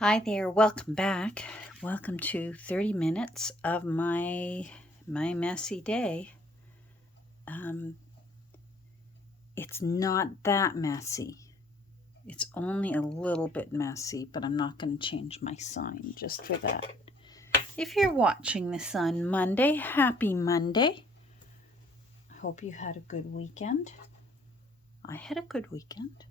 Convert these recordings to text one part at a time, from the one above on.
Hi there, welcome back. Welcome to 30 minutes of my messy day. It's not that messy. It's only a little bit messy, but I'm not going to change my sign just for that. If you're watching this on Monday, happy Monday. I hope you had a good weekend. I had a good weekend.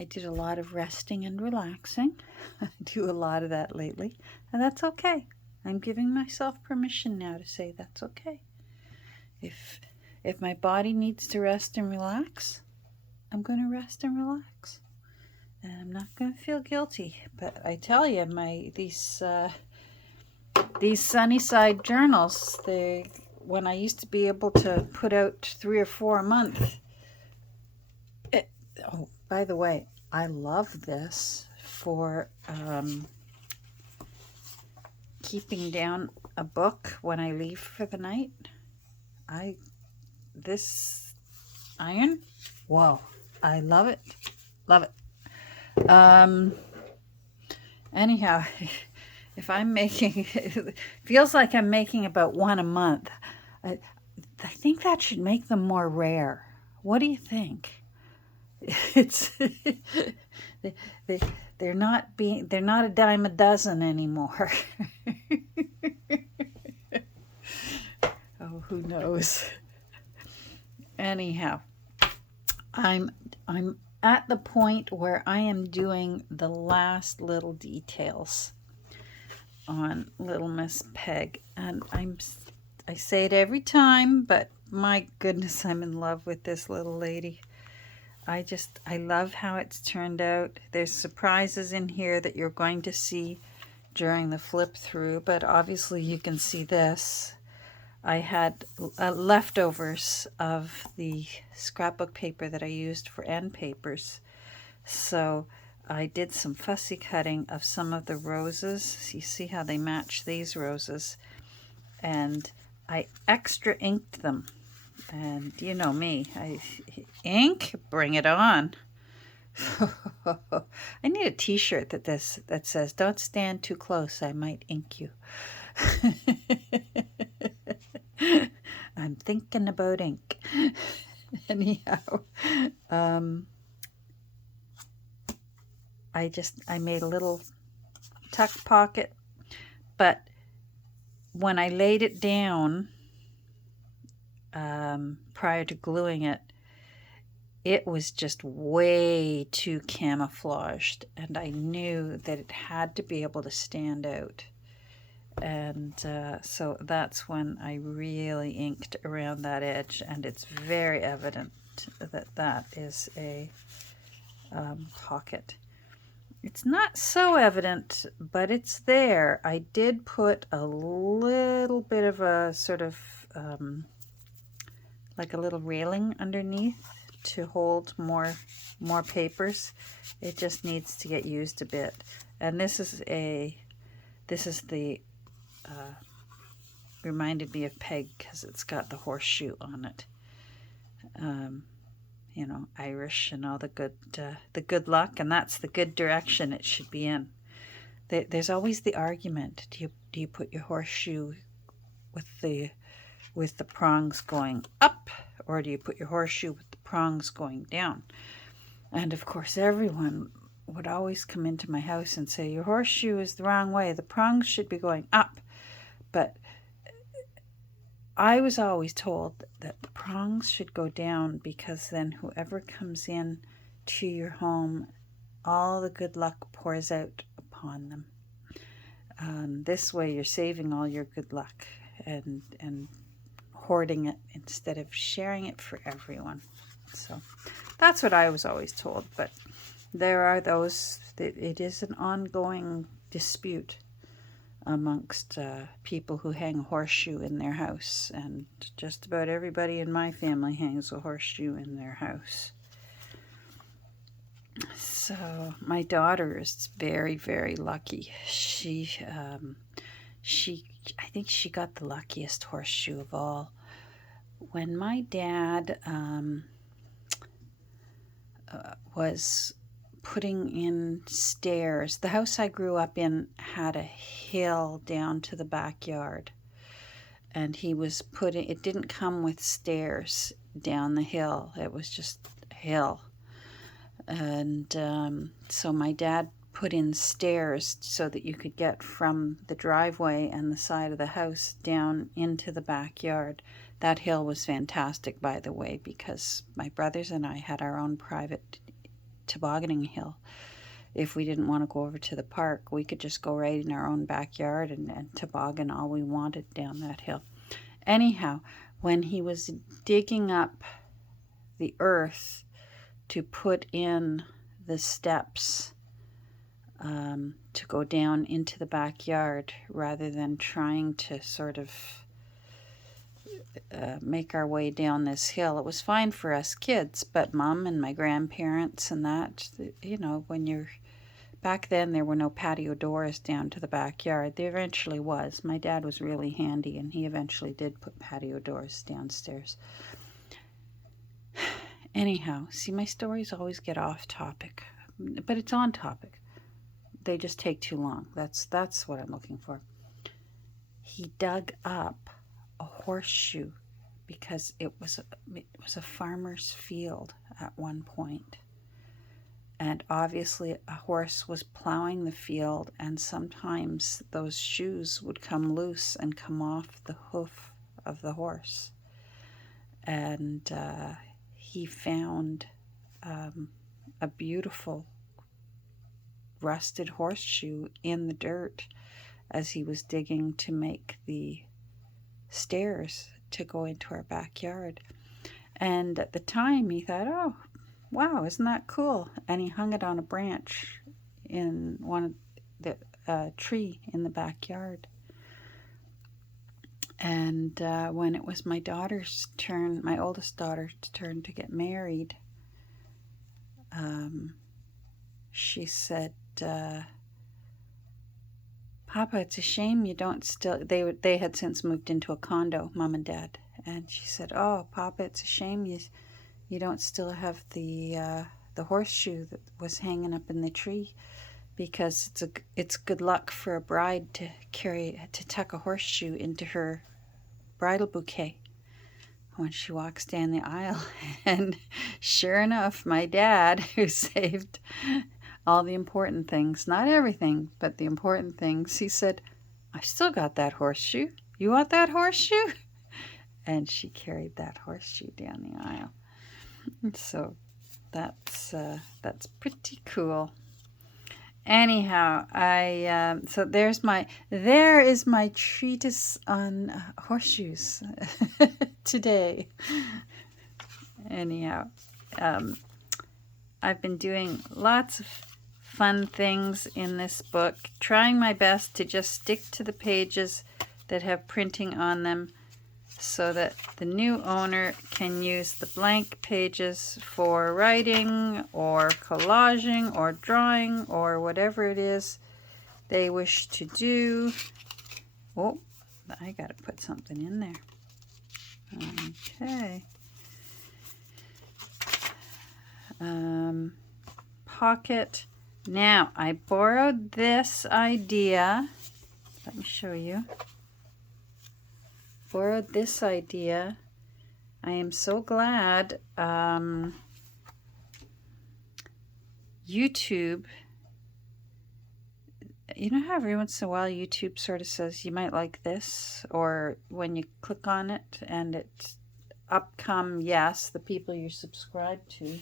I did a lot of resting and relaxing. I do a lot of that lately, and that's okay. I'm giving myself permission now to say that's okay. If my body needs to rest and relax, I'm going to rest and relax. And I'm not going to feel guilty. But I tell you, these Sunnyside journals, when I used to be able to put out 3 or 4 a month. Oh, by the way, I love this for keeping down a book when I leave for the night. This iron, whoa, I love it. Love it. Anyhow, if I'm making, it feels like I'm making about 1 a month. I think that should make them more rare. What do you think? It's they're not a dime a dozen anymore. Oh, who knows? Anyhow, I'm at the point where I am doing the last little details on Little Miss Peg, and I say it every time, but my goodness, I'm in love with this little lady. I love how it's turned out. There's surprises in here that you're going to see during the flip through, but obviously you can see this. I had leftovers of the scrapbook paper that I used for end papers. So I did some fussy cutting of some of the roses. You see how they match these roses. And I extra inked them. And you know me, ink, bring it on. I need a t-shirt that says, "Don't stand too close, I might ink you." I'm thinking about ink. Anyhow, I made a little tuck pocket, but when I laid it down prior to gluing it, it was just way too camouflaged, and I knew that it had to be able to stand out. And so that's when I really inked around that edge, and it's very evident that that is a pocket. It's not so evident, but it's there. I did put a little bit of a sort of like a little railing underneath to hold more papers. It just needs to get used a bit. And this is the reminded me of Peg because it's got the horseshoe on it. You know, Irish and all the good luck, and that's the good direction it should be in. There's always the argument: do you put your horseshoe with the prongs going up, or do you put your horseshoe with the prongs going down? And of course, everyone would always come into my house and say, "Your horseshoe is the wrong way. The prongs should be going up." But I was always told that the prongs should go down because then whoever comes in to your home, all the good luck pours out upon them. This way you're saving all your good luck and hoarding it instead of sharing it for everyone. So that's what I was always told, but there are those that it is an ongoing dispute amongst people who hang a horseshoe in their house, and just about everybody in my family hangs a horseshoe in their house. So my daughter is very, very lucky. I think she got the luckiest horseshoe of all. When my dad was putting in stairs. The house I grew up in had a hill down to the backyard. And he was putting, it didn't come with stairs down the hill. It was just a hill. And so my dad put in stairs so that you could get from the driveway and the side of the house down into the backyard. That hill was fantastic, by the way, because my brothers and I had our own private tobogganing hill. If we didn't want to go over to the park, we could just go right in our own backyard and toboggan all we wanted down that hill. Anyhow, when he was digging up the earth to put in the steps to go down into the backyard, rather than trying to sort of make our way down this hill. It was fine for us kids, but Mom and my grandparents and that, you know, when you're back then, there were no patio doors down to the backyard. There eventually was. My dad was really handy, and he eventually did put patio doors downstairs. Anyhow, see, my stories always get off topic, but it's on topic. They just take too long. That's what I'm looking for. He dug up a horseshoe because it was a farmer's field at one point. And obviously a horse was plowing the field, and sometimes those shoes would come loose and come off the hoof of the horse. And he found a beautiful rusted horseshoe in the dirt as he was digging to make the stairs to go into our backyard. And at the time he thought, oh, wow, isn't that cool? And he hung it on a branch in one of the tree in the backyard. And when it was my daughter's turn, my oldest daughter's turn to get married, she said, Papa, it's a shame you don't still, they had since moved into a condo, Mom and Dad. And she said, oh, Papa, it's a shame you don't still have the horseshoe that was hanging up in the tree, because it's good luck for a bride to tuck a horseshoe into her bridal bouquet when she walks down the aisle. And sure enough, my dad, who saved all the important things, not everything, but the important things, he said, I've still got that horseshoe. You want that horseshoe? And she carried that horseshoe down the aisle. So that's pretty cool. Anyhow, so there is my treatise on horseshoes today. Anyhow, I've been doing lots of fun things in this book, trying my best to just stick to the pages that have printing on them, so that the new owner can use the blank pages for writing or collaging or drawing or whatever it is they wish to do. Oh, I gotta put something in there. Okay. Pocket. Now, I borrowed this idea. Let me show you. Borrowed this idea. I am so glad YouTube, you know how every once in a while YouTube sort of says you might like this, or when you click on it and it's up come, yes, the people you're subscribed to,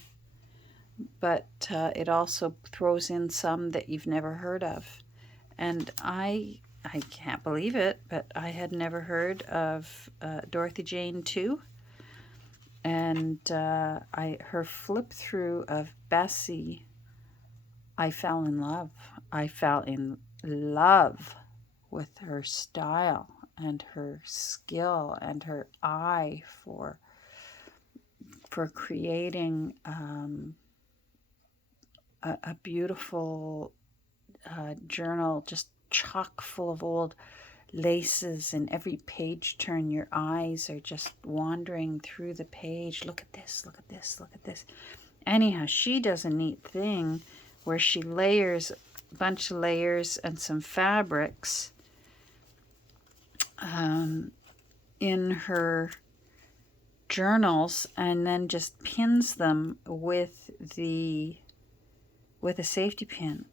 but it also throws in some that you've never heard of. And I can't believe it, but I had never heard of DorothyJaneToo. And her flip through of Bessie, I fell in love. I fell in love with her style and her skill and her eye for creating a beautiful journal, just chock full of old laces, and every page turn your eyes are just wandering through the page. Look at this, look at this, look at this. Anyhow, she does a neat thing where she layers a bunch of layers and some fabrics in her journals, and then just pins them with a safety pin.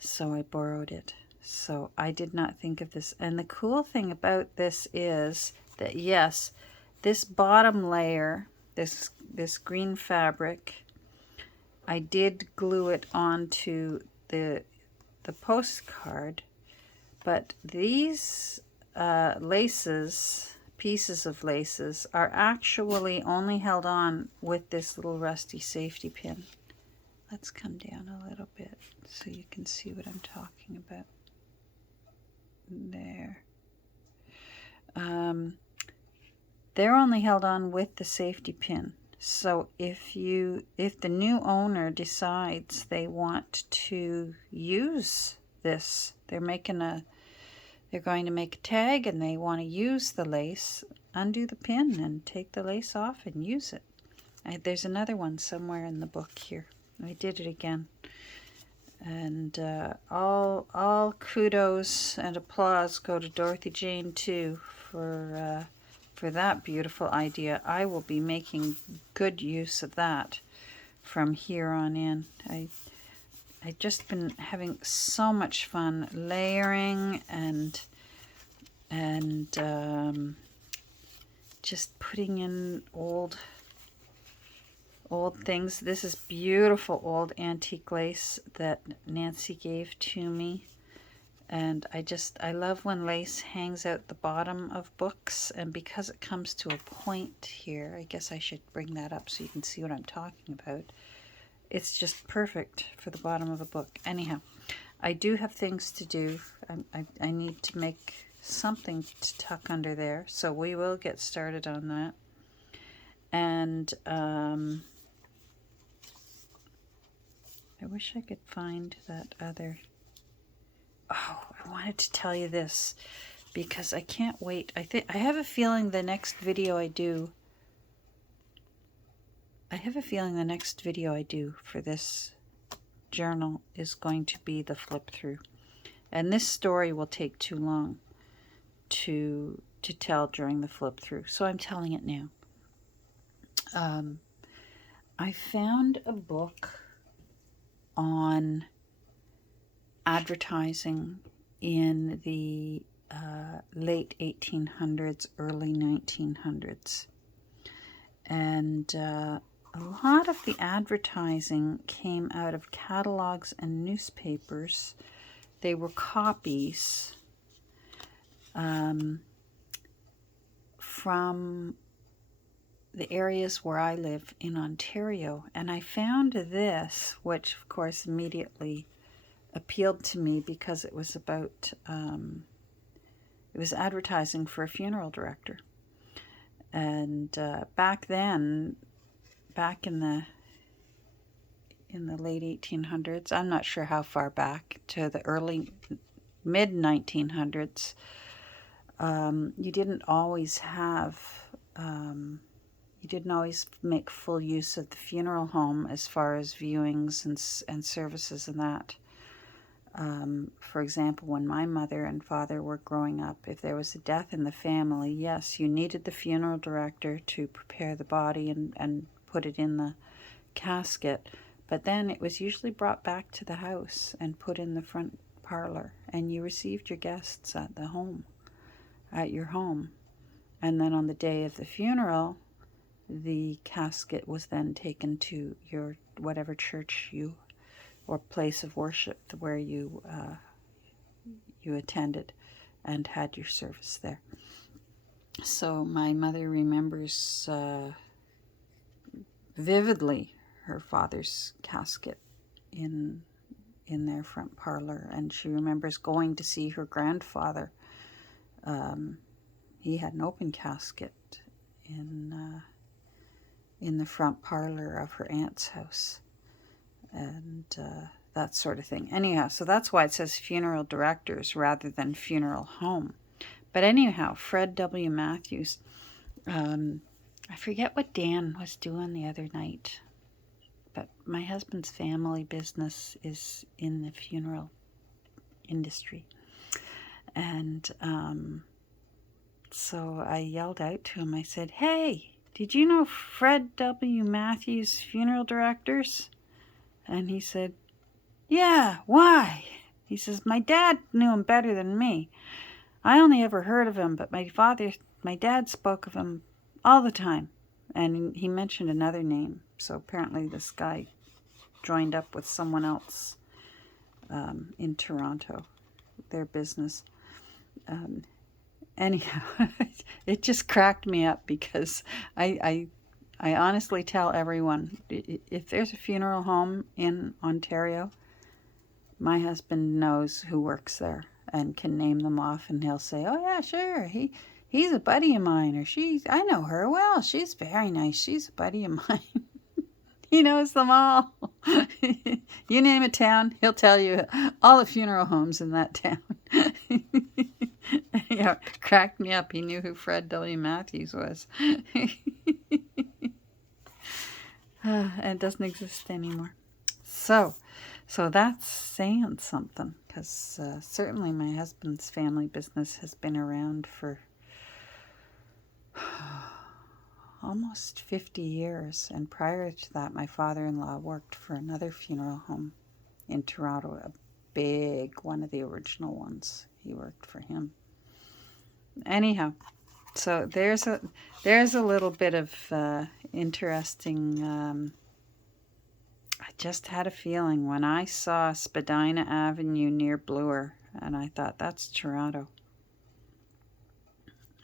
So I borrowed it. So I did not think of this. And the cool thing about this is that, yes, this bottom layer, this green fabric, I did glue it onto the postcard, but these pieces of laces, are actually only held on with this little rusty safety pin. Let's come down a little bit so you can see what I'm talking about. There. They're only held on with the safety pin. So if the new owner decides they want to use this, they're going to make a tag and they want to use the lace, undo the pin and take the lace off and use it. There's another one somewhere in the book here. I did it again. And all kudos and applause go to DorothyJaneToo for that beautiful idea. I will be making good use of that from here on in. I've just been having so much fun layering and just putting in old things. This is beautiful old antique lace that Nancy gave to me. And I love when lace hangs out the bottom of books, and because it comes to a point here, I guess I should bring that up so you can see what I'm talking about. It's just perfect for the bottom of a book. Anyhow, I do have things to do. I need to make something to tuck under there, so we will get started on that. And I wish I could find that other... Oh, I wanted to tell you this because I can't wait. I have a feeling the next video I do for this journal is going to be the flip through. And this story will take too long to tell during the flip through. So I'm telling it now. I found a book on advertising in the late 1800s, early 1900s. And a lot of the advertising came out of catalogs and newspapers. They were copies from the areas where I live in Ontario. And I found this, which of course immediately appealed to me because it was about, it was advertising for a funeral director. And back then, back in the late 1800s, I'm not sure how far back, to the early mid 1900s, you didn't always make full use of the funeral home as far as viewings and services and that. For example, when my mother and father were growing up, if there was a death in the family, yes, you needed the funeral director to prepare the body and put it in the casket, but then it was usually brought back to the house and put in the front parlor, and you received your guests at your home. And then on the day of the funeral, the casket was then taken to your whatever church or place of worship where you attended and had your service there. So my mother remembers vividly her father's casket in their front parlor, and she remembers going to see her grandfather. He had an open casket in the front parlor of her aunt's house, and that sort of thing. Anyhow, so that's why it says funeral directors rather than funeral home. But anyhow, Fred W. Matthews, I forget what Dan was doing the other night. but my husband's family business is in the funeral industry. And so I yelled out to him. I said, "Hey, did you know Fred W. Matthews Funeral Directors?" And he said, "Yeah, why?" He says, "My dad knew him better than me. I only ever heard of him, but my dad spoke of him all the time." And he mentioned another name. So apparently this guy joined up with someone else in Toronto, their business. Anyhow, it just cracked me up because I honestly tell everyone, if there's a funeral home in Ontario, my husband knows who works there and can name them off, and he'll say, "Oh yeah, sure, he's a buddy of mine," or "I know her well, she's very nice, she's a buddy of mine." He knows them all. You name a town, he'll tell you all the funeral homes in that town. Yeah, cracked me up. He knew who Fred W. Matthews was. And it doesn't exist anymore. So that's saying something, because certainly my husband's family business has been around for almost 50 years. And prior to that, my father-in-law worked for another funeral home in Toronto, a big one of the original ones. He worked for him. Anyhow, so there's a little bit of interesting. I just had a feeling when I saw Spadina Avenue near Bloor, and I thought, that's Toronto.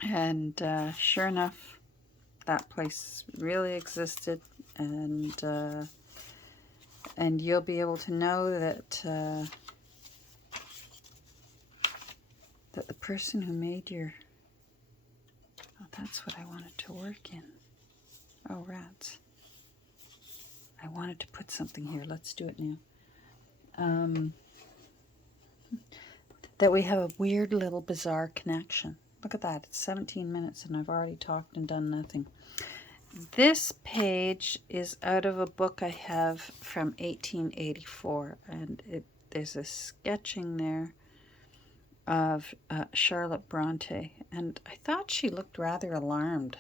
And sure enough, that place really existed, and you'll be able to know that that the person who made your... Oh, that's what I wanted to work in. Oh, rats. I wanted to put something here. Let's do it now. That we have a weird little bizarre connection. Look at that. It's 17 minutes and I've already talked and done nothing. This page is out of a book I have from 1884, and there's a sketching there of Charlotte Bronte, and I thought she looked rather alarmed,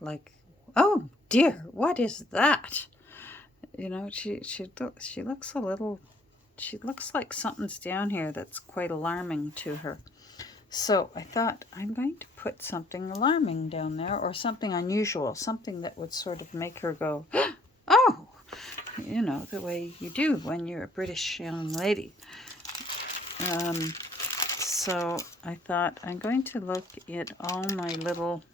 like, "Oh dear, what is that?" You know, she looks a little, she looks like something's down here that's quite alarming to her. So I thought, I'm going to put something alarming down there, or something unusual, something that would sort of make her go, "Oh," you know, the way you do when you're a British young lady. So I thought, I'm going to look at all my little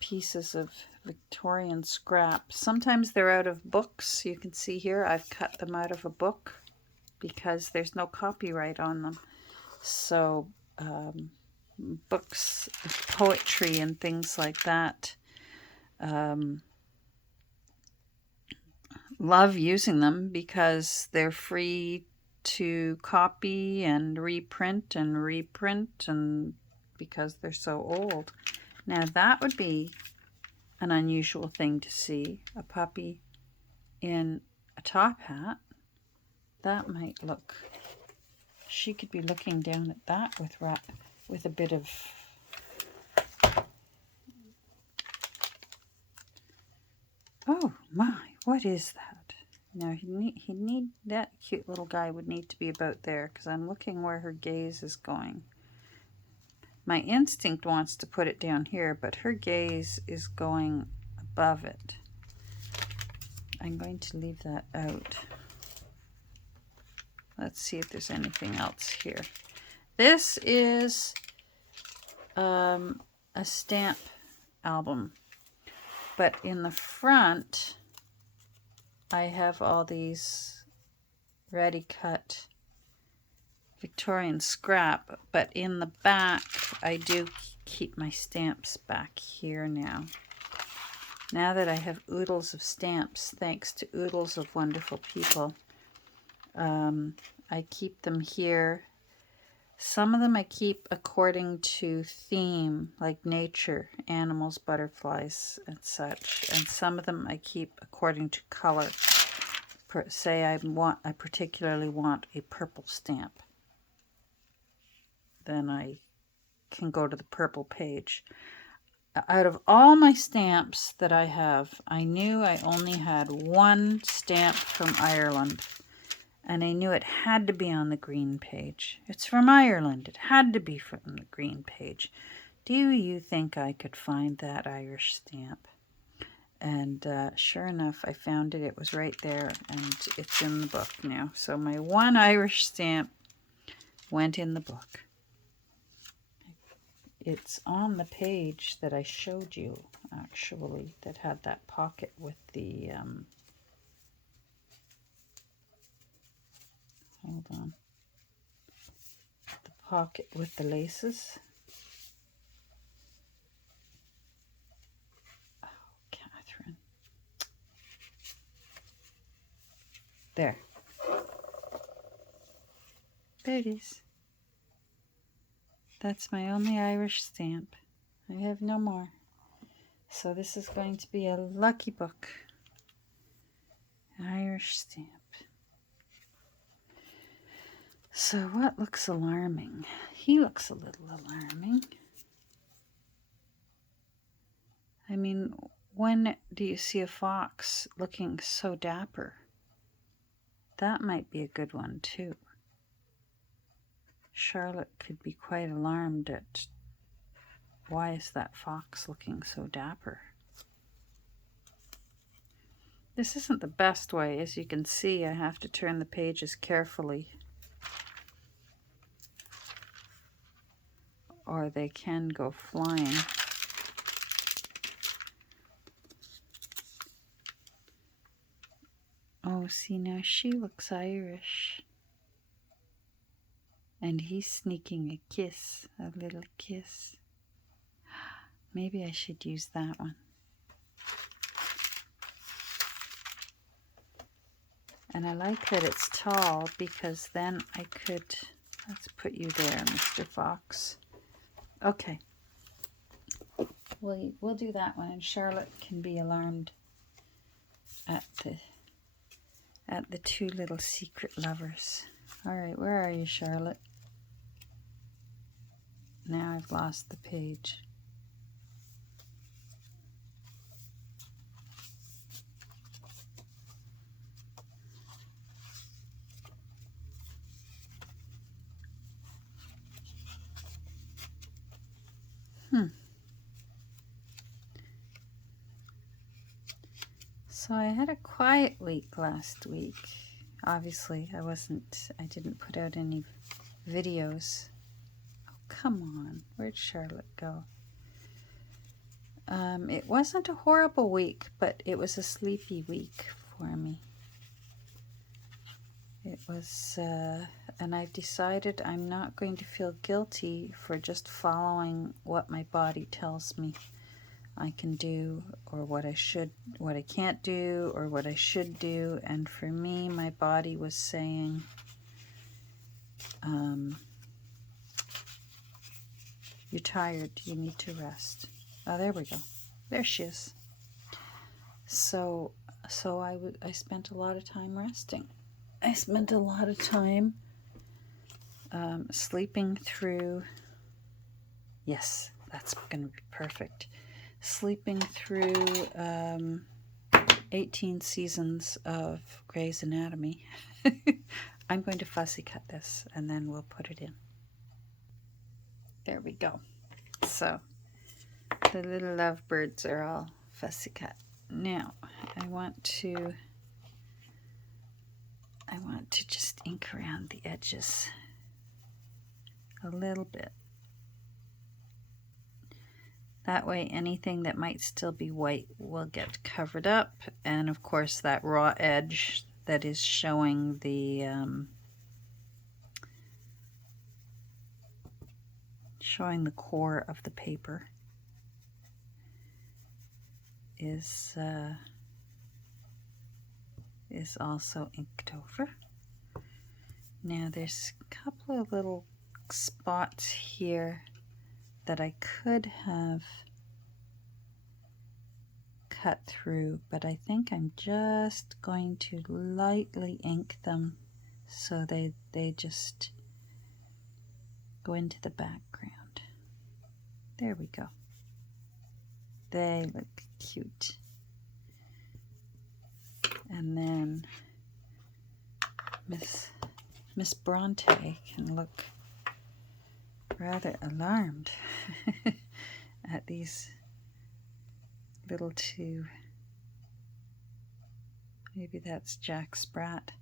pieces of Victorian scrap. Sometimes they're out of books. You can see here I've cut them out of a book because there's no copyright on them. So books of poetry and things like that, love using them because they're free to copy and reprint, and because they're so old. Now that would be an unusual thing to see, a puppy in a top hat. That might look, she could be looking down at that with a bit of oh my, what is that? Now he'd need, that cute little guy would need to be about there, because I'm looking where her gaze is going. My instinct wants to put it down here, but her gaze is going above it. I'm going to leave that out. Let's see if there's anything else here. This is a stamp album, but in the front I have all these ready cut Victorian scrap, but in the back I do keep my stamps back here now. Now that I have oodles of stamps, thanks to oodles of wonderful people, I keep them here. Some of them I keep according to theme, like nature, animals, butterflies, and such. And some of them I keep according to color. Say I particularly want a purple stamp. Then I can go to the purple page. Out of all my stamps that I have, I knew I only had one stamp from Ireland. And I knew it had to be on the green page. It's from Ireland. It had to be from the green page. Do you think I could find that Irish stamp? And sure enough, I found it. It was right there, and it's in the book now. So my one Irish stamp went in the book. It's on the page that I showed you, actually, that had that pocket with the... hold on. The pocket with the laces. Oh, Catherine. There. There it is. That's my only Irish stamp. I have no more. So this is going to be a lucky book. Irish stamp. So what looks alarming? He looks a little alarming. I mean, when do you see a fox looking so dapper? That might be a good one too. Charlotte could be quite alarmed at why is that fox looking so dapper. This isn't the best way. As you can see, I have to turn the pages carefully, or they can go flying. Oh, see, now she looks Irish. And he's sneaking a kiss, a little kiss. Maybe I should use that one. And I like that it's tall because then I could, let's put you there, Mr. Fox. Okay. We'll do that one, and Charlotte can be alarmed at the two little secret lovers. All right, where are you, Charlotte? Now I've lost the page. So I had a quiet week last week. Obviously, I didn't put out any videos. Oh, come on. Where'd Charlotte go? It wasn't a horrible week, but it was a sleepy week for me. It was, and I've decided I'm not going to feel guilty for just following what my body tells me I can do, or what I can't do, or what I should do. And for me, my body was saying, you're tired, you need to rest. Oh, there we go. There she is. So I spent a lot of time resting. I spent a lot of time sleeping through, yes, that's going to be perfect. Sleeping through 18 seasons of Grey's Anatomy. I'm going to fussy cut this and then we'll put it in. There we go. So the little lovebirds are all fussy cut. Now I want to just ink around the edges a little bit. That way anything that might still be white will get covered up, and of course that raw edge that is showing the core of the paper is also inked over. Now there's a couple of little spots here that I could have cut through, but I think I'm just going to lightly ink them so they just go into the background. There we go. They look cute. And then Miss Bronte can look rather alarmed at these little two. Maybe that's Jack Sprat.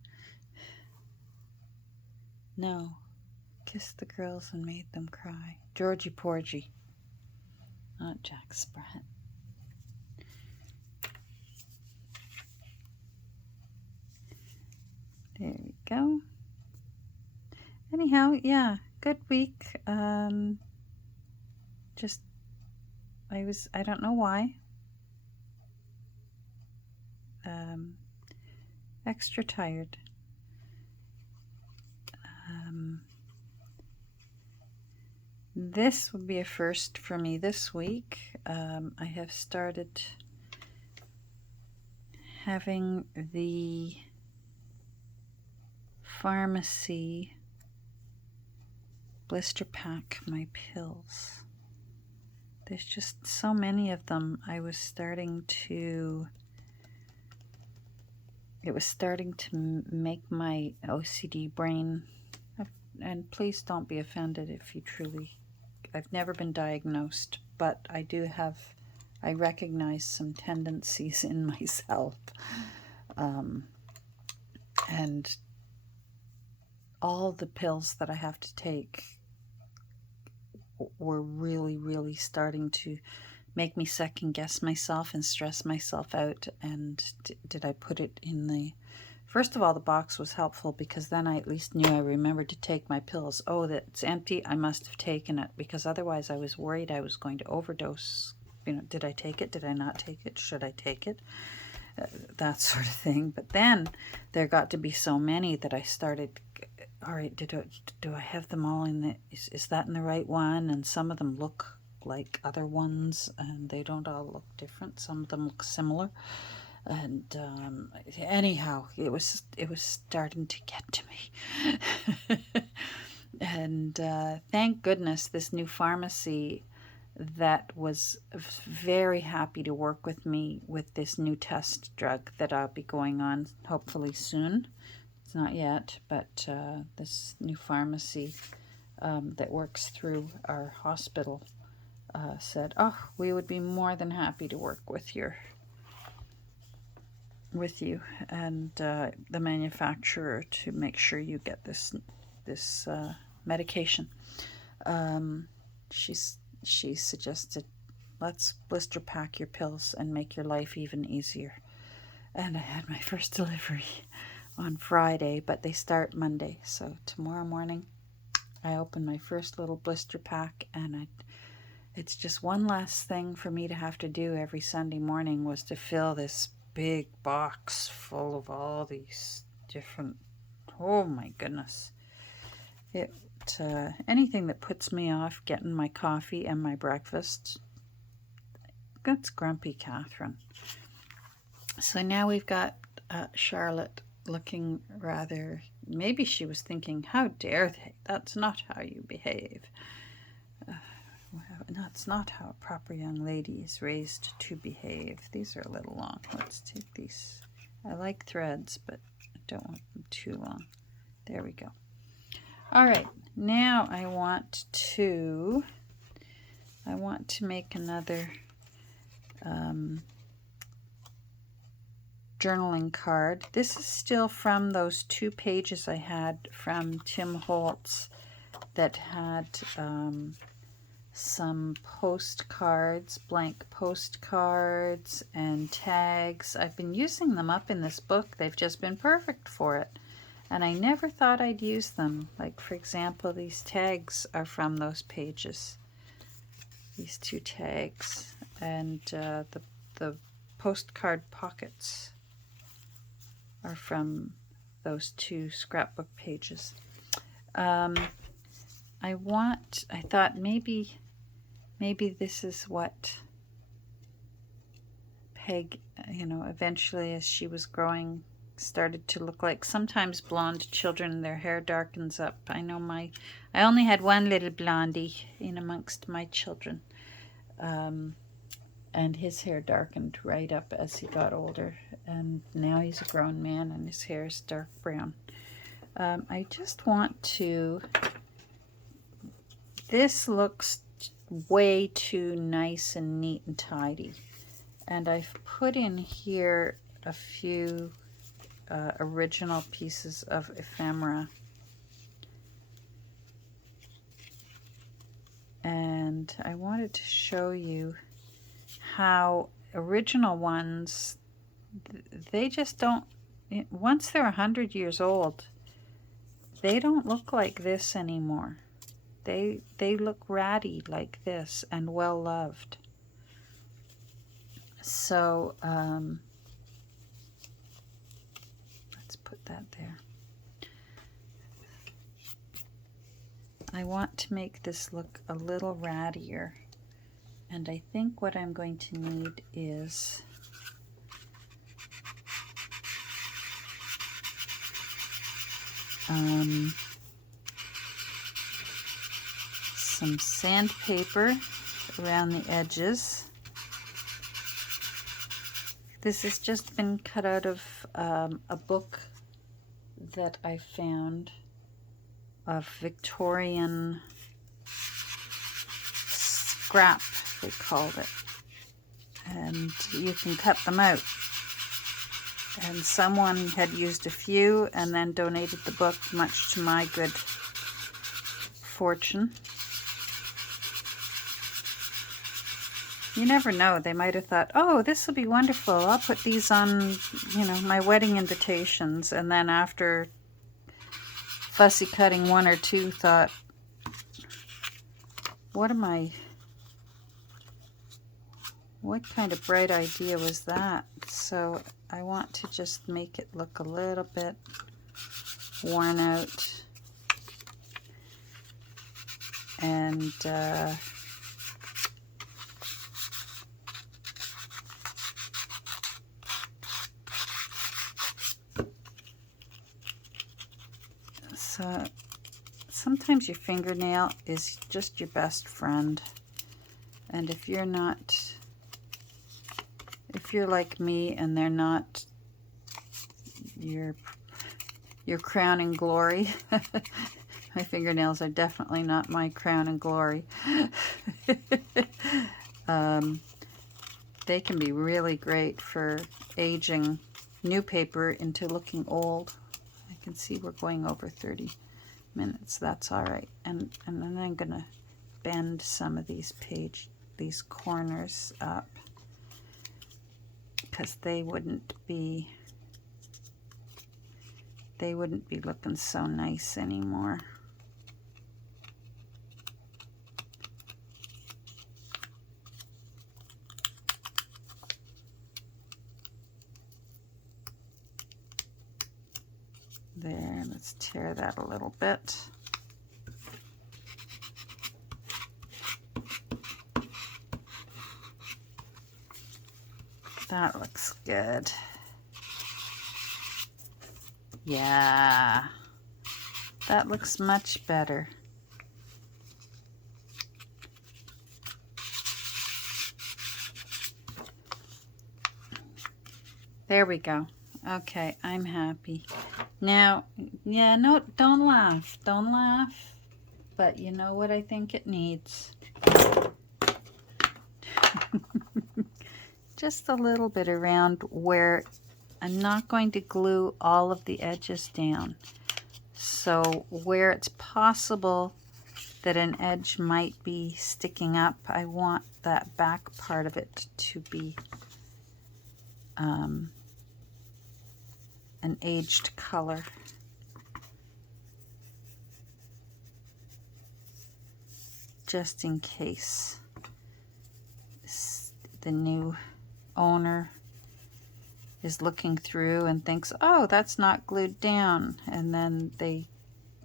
No, kissed the girls and made them cry. Georgie Porgy, not Jack Sprat. There we go. Anyhow, yeah, good week. Just, I don't know why. Extra tired. This would be a first for me this week. I have started having the pharmacy blister pack my pills. There's just so many of them. It was starting to make my OCD brain, and please don't be offended if you truly, I've never been diagnosed, but I recognize some tendencies in myself. And all the pills that I have to take were really, really starting to make me second guess myself and stress myself out. And did I put it in the... First of all, the box was helpful because then I at least knew I remembered to take my pills. Oh, that's empty. I must have taken it, because otherwise I was worried I was going to overdose. You know, did I take it? Did I not take it? Should I take it? That sort of thing. But then there got to be so many that I started, all right, do I have them all in the... Is that in the right one? And some of them look like other ones, and they don't all look different. Some of them look similar. And anyhow, it was starting to get to me. And thank goodness this new pharmacy that was very happy to work with me with this new test drug that I'll be going on hopefully soon. It's not yet, but this new pharmacy that works through our hospital said, oh, we would be more than happy to work with you and the manufacturer to make sure you get this medication. She suggested, let's blister pack your pills and make your life even easier. And I had my first delivery on Friday, but they start Monday. So tomorrow morning I open my first little blister pack, and it's just one last thing for me to have to do every Sunday morning was to fill this big box full of all these different, oh my goodness. Anything that puts me off getting my coffee and my breakfast, that's grumpy Catherine. So now we've got Charlotte looking rather, maybe she was thinking, how dare they? That's not how you behave. That's not how a proper young lady is raised to behave. These are a little long. Let's take these. I like threads, but I don't want them too long. There we go. All right, now I want to make another journaling card. This is still from those 2 pages I had from Tim Holtz that had some postcards, blank postcards and tags. I've been using them up in this book. They've just been perfect for it. And I never thought I'd use them. Like, for example, these tags are from those pages. These 2 tags. And the postcard pockets are from those 2 scrapbook pages. I thought maybe this is what Peg, eventually as she was growing, started to look like. Sometimes blonde children, their hair darkens up. I know I only had one little blondie in amongst my children. And his hair darkened right up as he got older. And now he's a grown man and his hair is dark brown. I just want to... This looks way too nice and neat and tidy. And I've put in here a few original pieces of ephemera. And I wanted to show you how original ones, they just don't, once they're 100 years old, they don't look like this anymore. They look ratty like this and well loved. So let's put that there. I want to make this look a little rattier, and I think what I'm going to need is some sandpaper around the edges. This has just been cut out of a book that I found of Victorian scrap, they called it. And you can cut them out. And someone had used a few and then donated the book, much to my good fortune. You never know, they might have thought, oh, this will be wonderful, I'll put these on, my wedding invitations. And then after fussy cutting one or two, thought, what kind of bright idea was that? So I want to just make it look a little bit worn out. And so sometimes your fingernail is just your best friend. And if you're like me and they're not your crown and glory, my fingernails are definitely not my crown and glory. They can be really great for aging new paper into looking old. I can see we're going over 30 minutes. That's all right. And then I'm gonna bend some of these corners up, because they wouldn't be looking so nice anymore. There, let's tear that a little bit. That looks good. Yeah, that looks much better. There we go. Okay, I'm happy. Now, yeah, no, don't laugh. Don't laugh. But you know what I think it needs? Just a little bit around where I'm not going to glue all of the edges down. So where it's possible that an edge might be sticking up, I want that back part of it to be an aged color. Just in case the new owner is looking through and thinks, oh, that's not glued down, and then they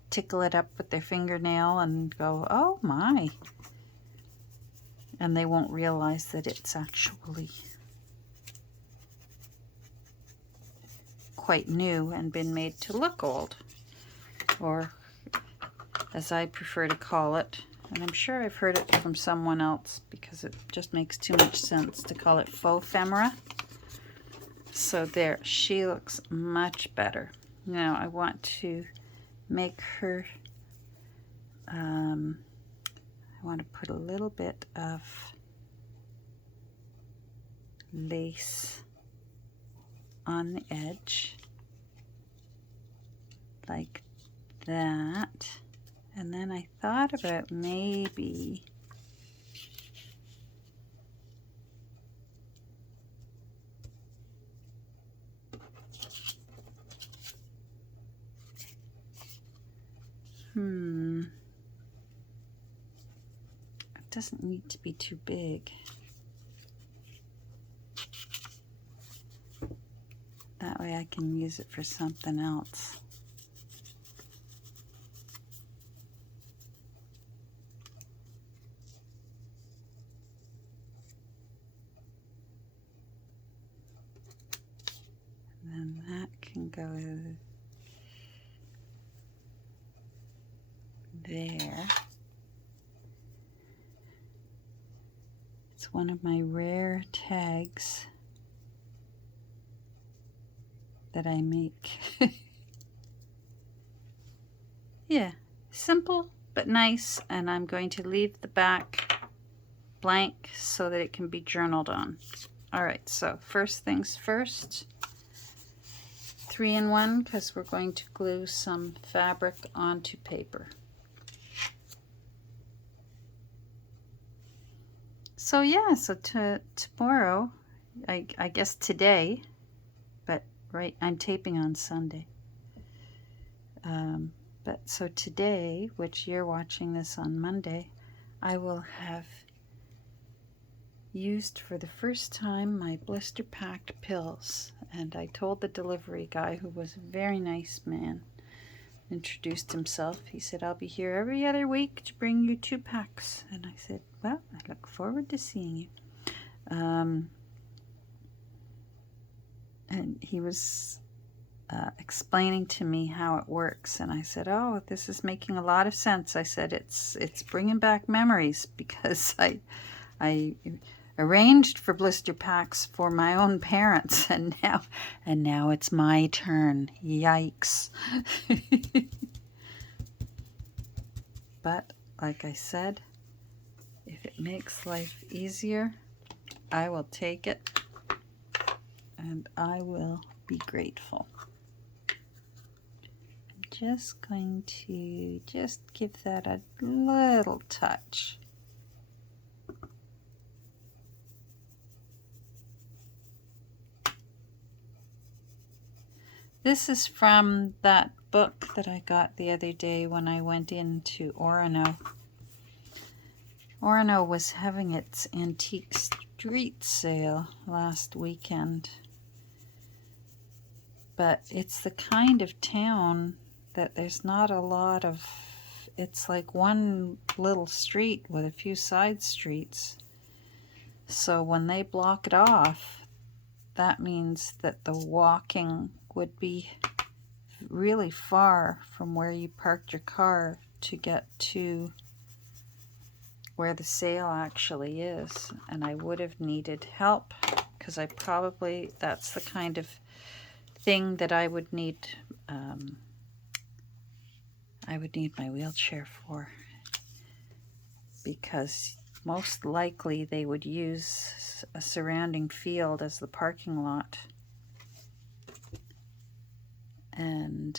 tickle it up with their fingernail and go, oh my. And they won't realize that it's actually quite new and been made to look old. Or, as I prefer to call it, and I'm sure I've heard it from someone else because it just makes too much sense to call it faux ephemera. So there, she looks much better. Now I want to make her, I want to put a little bit of lace on the edge, like that. And then I thought about maybe it doesn't need to be too big. That way I can use it for something else. And then that can go there. It's one of my rare tags that I make. Yeah, simple but nice, and I'm going to leave the back blank so that it can be journaled on. Alright, so first things first, 3-in-1, because we're going to glue some fabric onto paper. So yeah, so tomorrow, I guess today, but right, I'm taping on Sunday. But so today, which you're watching this on Monday, I will have used for the first time my blister packed pills. And I told the delivery guy, who was a very nice man, introduced himself. He said, I'll be here every other week to bring you 2 packs. And I said, well, I look forward to seeing you. And he was explaining to me how it works, and I said, oh, this is making a lot of sense. I said, it's bringing back memories, because I arranged for blister packs for my own parents, and now it's my turn. Yikes. But like I said, if it makes life easier, I will take it, and I will be grateful. Just going to just give that a little touch. This is from that book that I got the other day when I went into Orono. Orono was having its antique street sale last weekend. But it's the kind of town that there's not a lot of, it's like one little street with a few side streets. So when they block it off, that means that the walking would be really far from where you parked your car to get to where the sale actually is. And I would have needed help, because that's the kind of thing that I would need my wheelchair for, because most likely they would use a surrounding field as the parking lot, and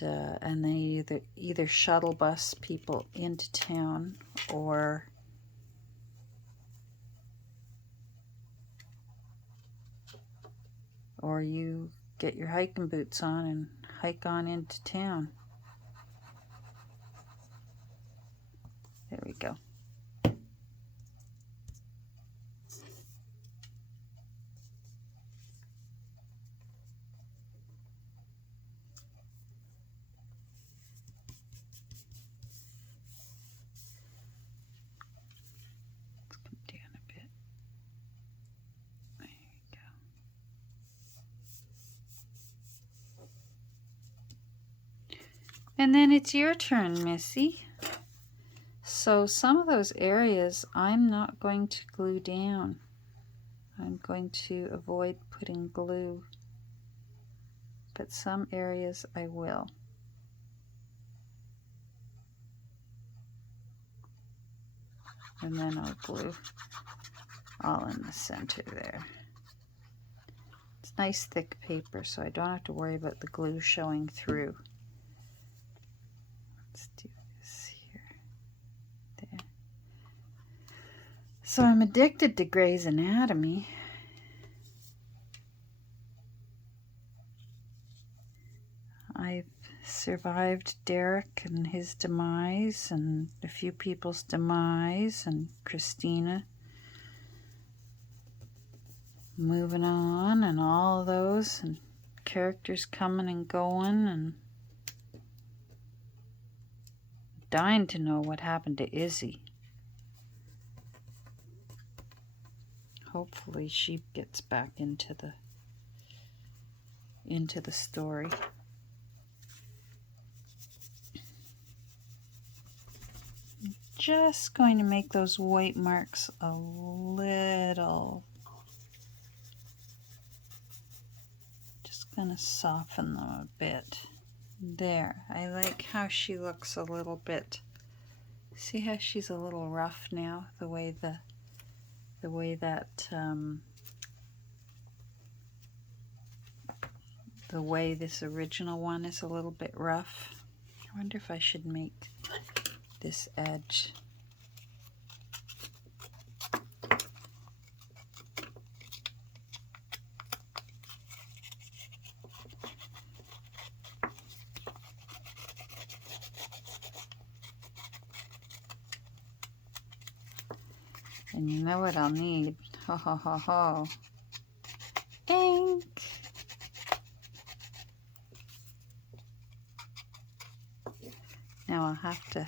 they either shuttle bus people into town, or you get your hiking boots on and hike on into town. There we go. And then it's your turn, Missy. So some of those areas I'm not going to glue down. I'm going to avoid putting glue, but some areas I will. And then I'll glue all in the center there. It's nice thick paper, so I don't have to worry about the glue showing through. Let's do this here. There. So I'm addicted to Grey's Anatomy. I've survived Derek and his demise, and a few people's demise, and Christina moving on, and all those, and characters coming and going, and dying to know what happened to Izzy. Hopefully she gets back into the story. Just going to make those white marks a little, just going to soften them a bit. There, I like how she looks a little bit. See how she's a little rough now, the way that the way this original one is a little bit rough. I wonder if I should make this edge. And you know what I'll need? Ho ho ho ho. Ink. Now I'll have to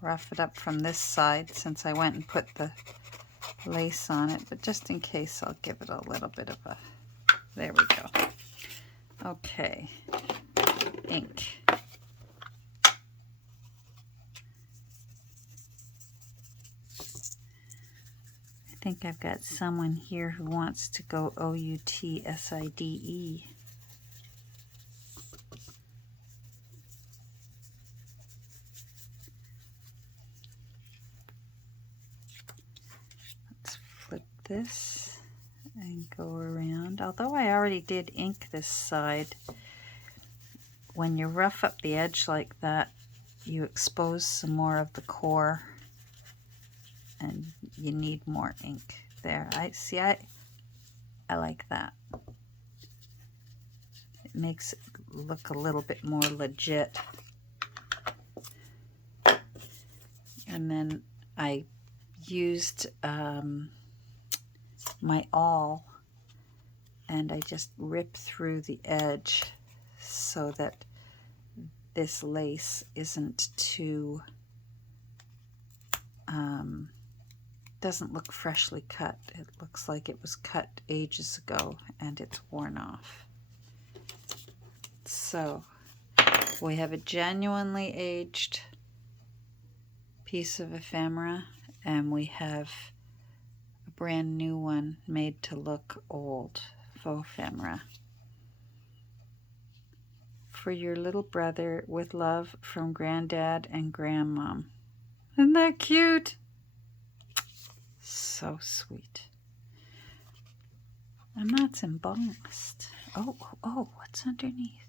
rough it up from this side since I went and put the lace on it, but just in case I'll give it a little bit of a, there we go. Okay, ink. I think I've got someone here who wants to go O-U-T-S-I-D-E. This and go around. Although I already did ink this side, when you rough up the edge like that, you expose some more of the core and you need more ink there. I like that. It makes it look a little bit more legit. And then I used my awl, and I just rip through the edge so that this lace isn't too, doesn't look freshly cut. It looks like it was cut ages ago and it's worn off. So we have a genuinely aged piece of ephemera, and we have a brand new one made to look old, faux ephemera. For your little brother, with love from Granddad and Grandmom. Isn't that cute? So sweet. And that's embossed. Oh, what's underneath?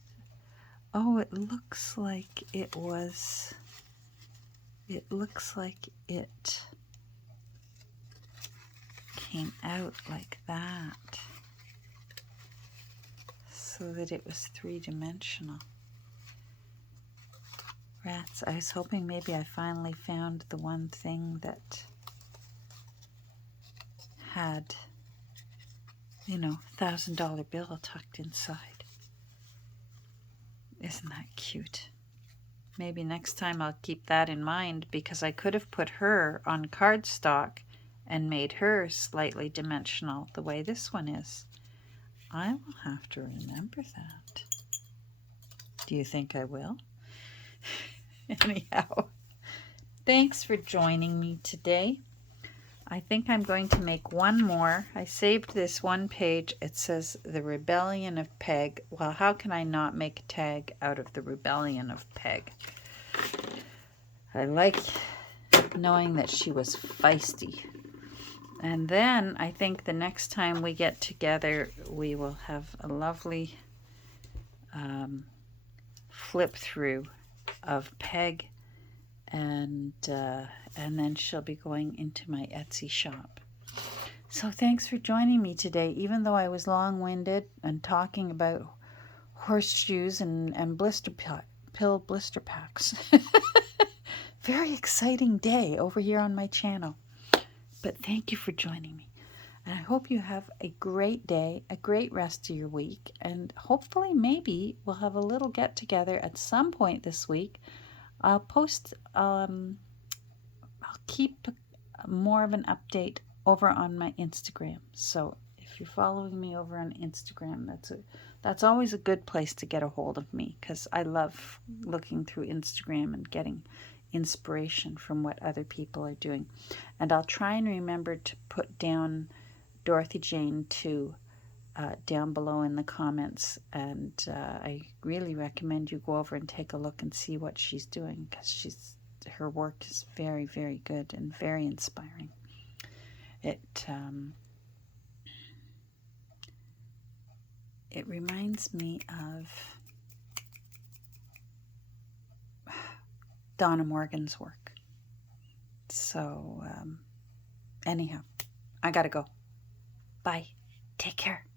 Oh, it looks like it was, it looks like it came out like that, so that it was three-dimensional. Rats, I was hoping maybe I finally found the one thing that had, you know, $1,000 bill tucked inside. Isn't that cute? Maybe next time I'll keep that in mind, because I could have put her on cardstock and made her slightly dimensional the way this one is. I will have to remember that. Do you think I will? Anyhow, thanks for joining me today. I think I'm going to make one more. I saved this one page. It says The Rebellion of Peg. Well, how can I not make a tag out of The Rebellion of Peg? I like knowing that she was feisty. And then I think the next time we get together, we will have a lovely flip through of Peg, and then she'll be going into my Etsy shop. So thanks for joining me today, even though I was long-winded and talking about horseshoes and pill blister packs. Very exciting day over here on my channel. But thank you for joining me. And I hope you have a great day, a great rest of your week, and hopefully maybe we'll have a little get-together at some point this week. I'll keep more of an update over on my Instagram. So if you're following me over on Instagram, that's always a good place to get a hold of me, because I love looking through Instagram and getting inspiration from what other people are doing. And I'll try and remember to put down DorothyJaneToo down below in the comments, and I really recommend you go over and take a look and see what she's doing, because her work is very, very good and very inspiring. It reminds me of Donna Morgan's work. So anyhow, I gotta go. Bye. Take care.